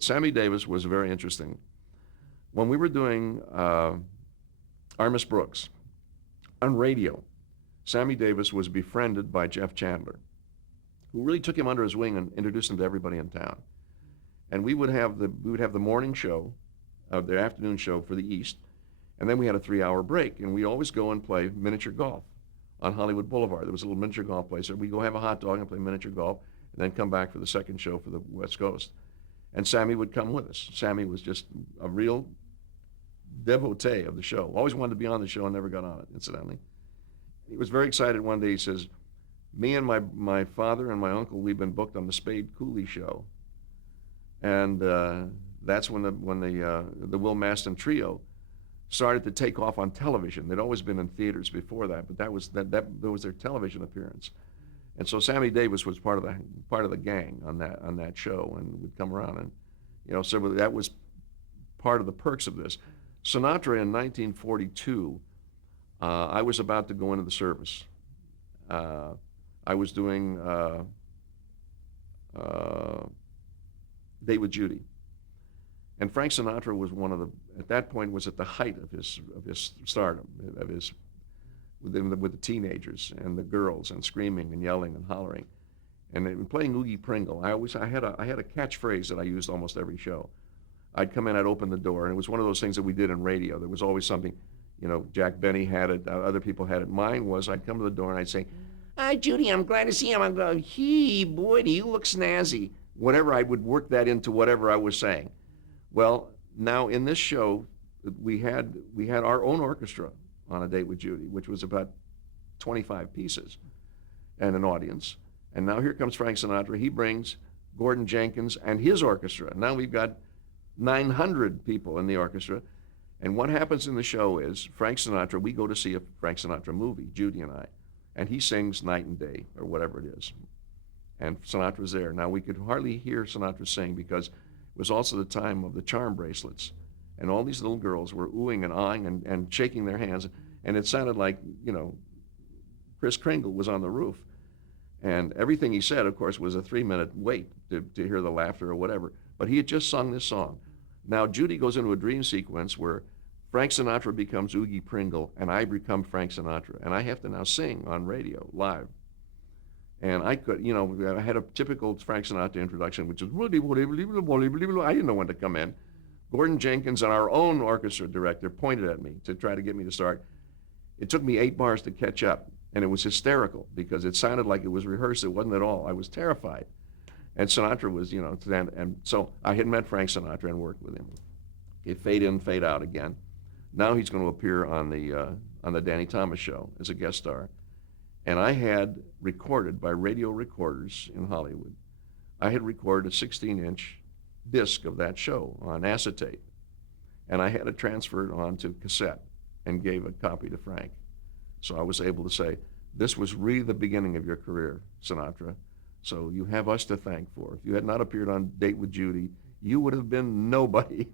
Sammy Davis was very interesting. When we were doing Armis Brooks on radio, Sammy Davis was befriended by Jeff Chandler, who really took him under his wing and introduced him to everybody in town. And we would have the morning show, the afternoon show for the East, and then we had a 3-hour break, and we always go and play miniature golf on Hollywood Boulevard. There was a little miniature golf place, so we go have a hot dog and play miniature golf, and then come back for the second show for the West Coast. And Sammy would come with us. Sammy was just a real devotee of the show. Always wanted to be on the show and never got on it, incidentally. He was very excited one day. He says, me and my father and my uncle, we've been booked on the Spade Cooley show. And that's when the Will Maston Trio started to take off on television. They'd always been in theaters before that, but that was their television appearance. And so Sammy Davis was part of the gang on that show, and would come around, and so that was part of the perks of this. Sinatra in 1942, I was about to go into the service. I was doing Date with Judy. And Frank Sinatra was at that point, was at the height of his stardom, with the teenagers and the girls and screaming and yelling and hollering. And in playing Oogie Pringle, I had a catchphrase that I used almost every show. I'd come in, I'd open the door, and it was one of those things that we did in radio. There was always something, Jack Benny had it, other people had it. Mine was, I'd come to the door and I'd say, "Hi, Judy, I'm glad to see you." I'm going, "Hey, boy, do you look snazzy." Whatever, I would work that into whatever I was saying. Well, now in this show, we had our own orchestra on A Date with Judy, which was about 25 pieces and an audience. And now here comes Frank Sinatra. He brings Gordon Jenkins and his orchestra. Now we've got 900 people in the orchestra. And what happens in the show is Frank Sinatra, we go to see a Frank Sinatra movie, Judy and I, and he sings Night and Day or whatever it is. And Sinatra's there. Now we could hardly hear Sinatra sing because it was also the time of the charm bracelets. And all these little girls were oohing and ahhing and shaking their hands. And it sounded like, Kris Kringle was on the roof. And everything he said, of course, was a 3-minute wait to hear the laughter or whatever. But he had just sung this song. Now Judy goes into a dream sequence where Frank Sinatra becomes Oogie Pringle and I become Frank Sinatra. And I have to now sing on radio, live. And I could, I had a typical Frank Sinatra introduction, which was, I didn't know when to come in. Gordon Jenkins and our own orchestra director pointed at me to try to get me to start. It took me 8 bars to catch up, and it was hysterical because it sounded like it was rehearsed. It wasn't at all. I was terrified. And Sinatra was, and so I had met Frank Sinatra and worked with him. Okay, fade in, fade out again. Now he's going to appear on the Danny Thomas show as a guest star. And I had recorded by radio recorders in Hollywood. I had recorded a 16-inch disc of that show on acetate. And I had it transferred onto cassette and gave a copy to Frank. So I was able to say, this was really the beginning of your career, Sinatra. So you have us to thank for. If you had not appeared on Date with Judy, you would have been nobody.